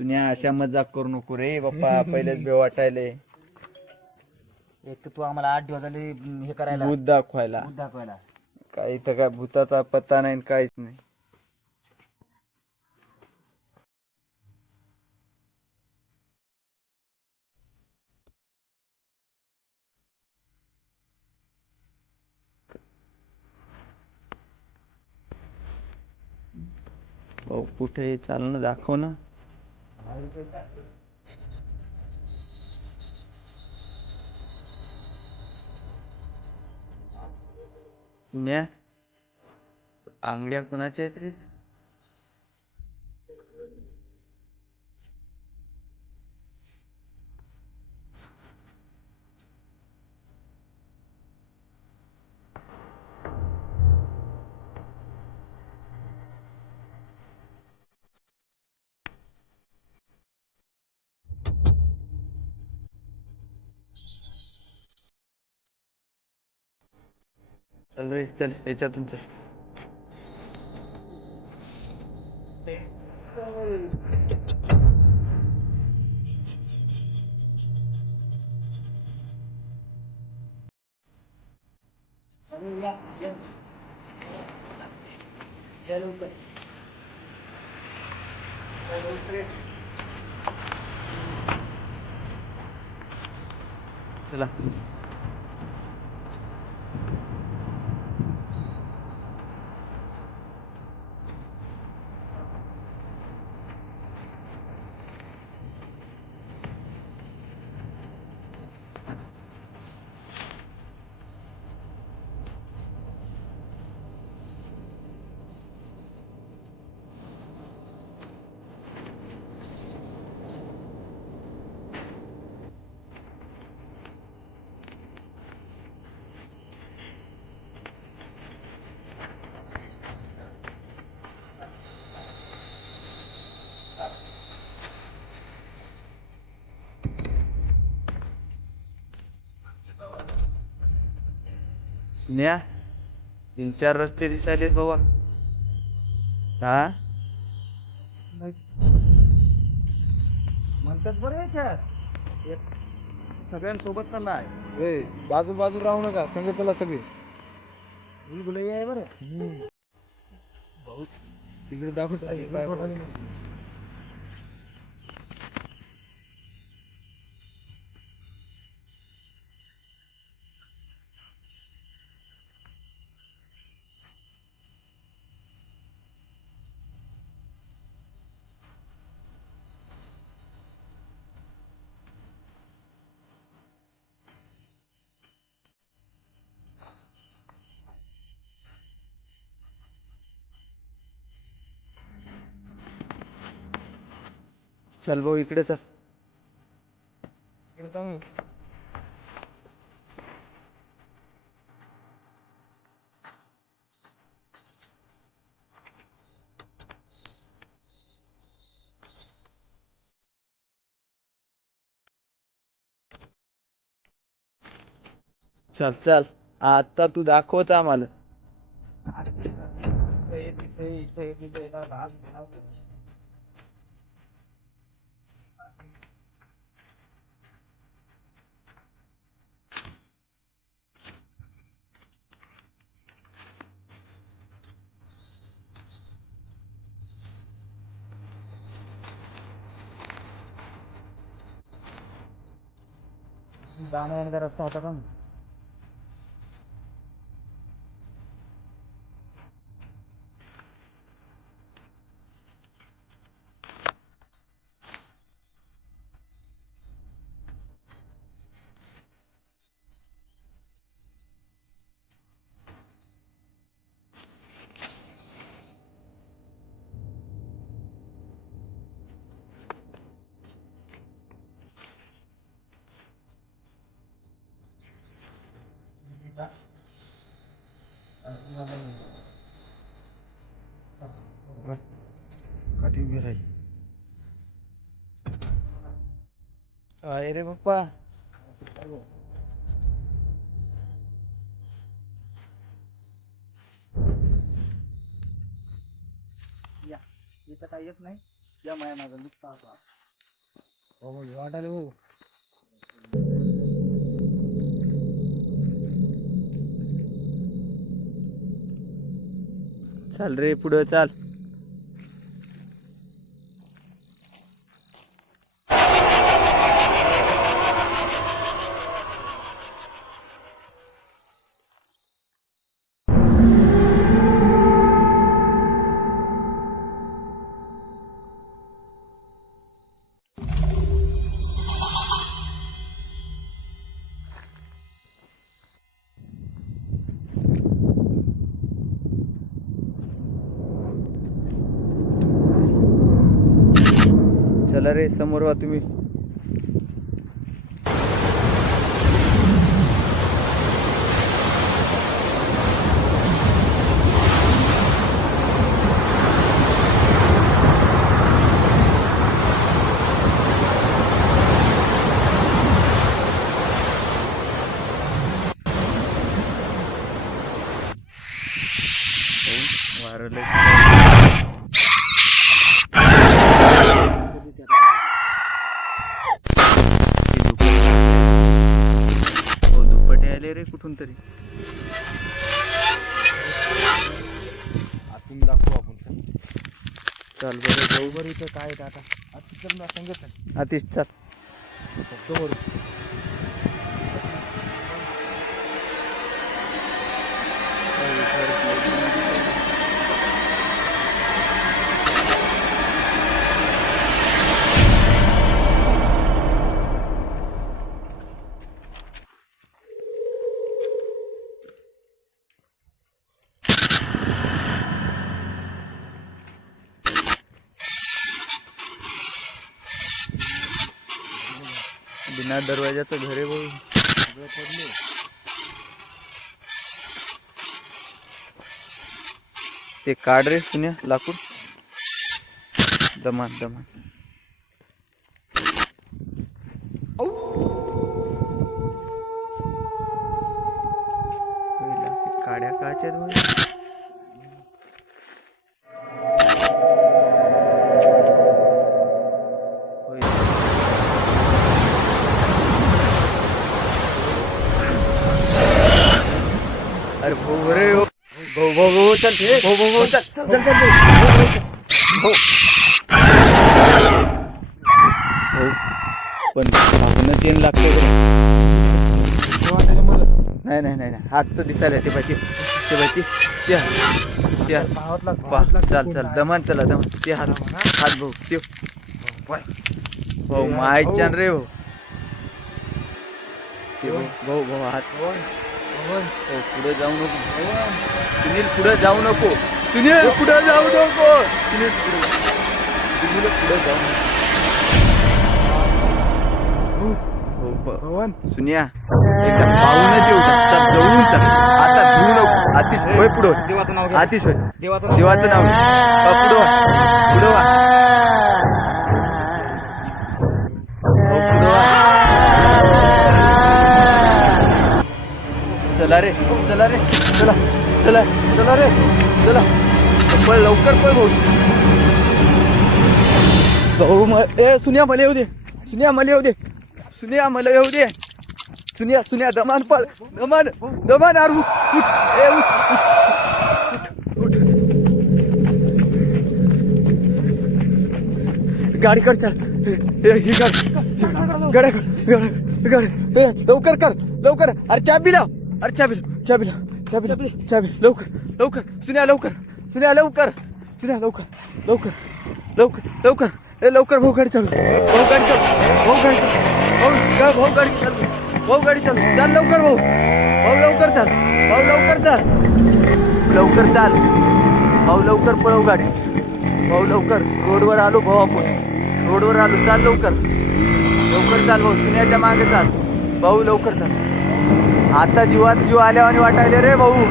सुन्या अशा मजाक करू नको रे बाप्पा. पहिलेच बे वाटायले. एक तर तू आम्हाला आठ दिवस झाले हे करायला. भूत दाखवायला. भूत दाखवायला. काही तर काय भूताचा पत्ता नाही आणि काहीच नाही. भाऊ कुठे आहे? चाल ना दाखव ना. म्या आंगड्या कुणाच्या आहेत रे? चल रे चल याच्यातून चल. चला. न्या. तीन चार रस्ते दिसायलेत बाबा. हा? म्हणतात बरं याच्यात. एक सगळ्यांसोबत चालला आहे ए बाजू बाजू राहू नका. संग चला सगळे. आहे बरं. तिकडे दाखवत. चल भाऊ इकडे चल इकडे चल चल आता तू दाखवत आम्हाला जाण्या येण्याचा रस्ता होता अरे रे बाप्पा या. इथं काही येत नाही. या माया माझा नुसता आता. वाटायला हो. चाल रे पुढं चाल. चला रे समोर वा तुम्ही हो, वारं लय हो दुपटे कुठून तरी. आतून दाखवू आपण चल. चाल बरं. जाऊ बरं इथं काय आता? ना सांगत चल. आतिश चाल. समोर ना दरवाजाचं घर आहे भाऊ. सगळं पडले ते काढ रे सुन्या लाकूड. दमान दमान. होय लाकूड काड्या काच्या भाऊ भाऊ भाऊ चल भाऊ भाऊ भाऊ चल चल चल चल भाऊ भाऊ पण आपण चेन लागतो नाही नाही नाही हात तर दिसायला ते पाहिजे ते पाहिजे ते हात ते हात चाल चाल दमान चला दमान ते हात हात भाऊ ते भाऊ माय छान रे भाऊ भाऊ भाऊ हात हो पुढे जाऊ नको. सुनील पुढे जाऊ नको. सुनील! पुढे जाऊ नको. सुनील पुढे सुनील पुढे जाऊ हो पवन. सुनिया एकदा पाहूनच येऊ. चल जवळून चल. आता भिवू नको. आतिश होय पुढं. देवाचं नाव घे. आतिश होय. देवाचं नाव देवाचं नाव पुढं पुढं चला रे चला चला चला रे चला. पण लवकर पण भाऊ भाऊ म ए सुनिया मला येऊ दे. सुनिया मला येऊ दे. सुनिया मला येऊ दे. सुनिया सुनिया दमान पळ दमान दमान आर उठ ए उठ गाडी कर चल. ए, ही गाडी. गाड्या कर गाडी गाडी लवकर कर लवकर. अरे चाबी लाव अरे चाबी लाव. चाबी लाव चाबी लाव चाबी लवकर लवकर. सुन्या लवकर. सुन्या लवकर. सुन्या लवकर. लवकर. लवकर लवकर. ए लवकर भाऊ गाडी चालू भाऊ गाडी चालू भाऊ गाडी चालू भाऊ भाऊ गाडी चालू भाऊ गाडी चालू चाल लवकर भाऊ. भाऊ लवकर चाल. भाऊ लवकर चाल. लवकर चाल. भाऊ लवकर पळव गाडी. भाऊ लवकर. रोडवर आलो भाऊ आपण. रोडवर आलो. चाल लवकर. लवकर चाल भाऊ. सुन्याच्या मागे चाल. भाऊ लवकर चाल. आता जीवात जीव आल्यावानी वाटायले रे भाऊ.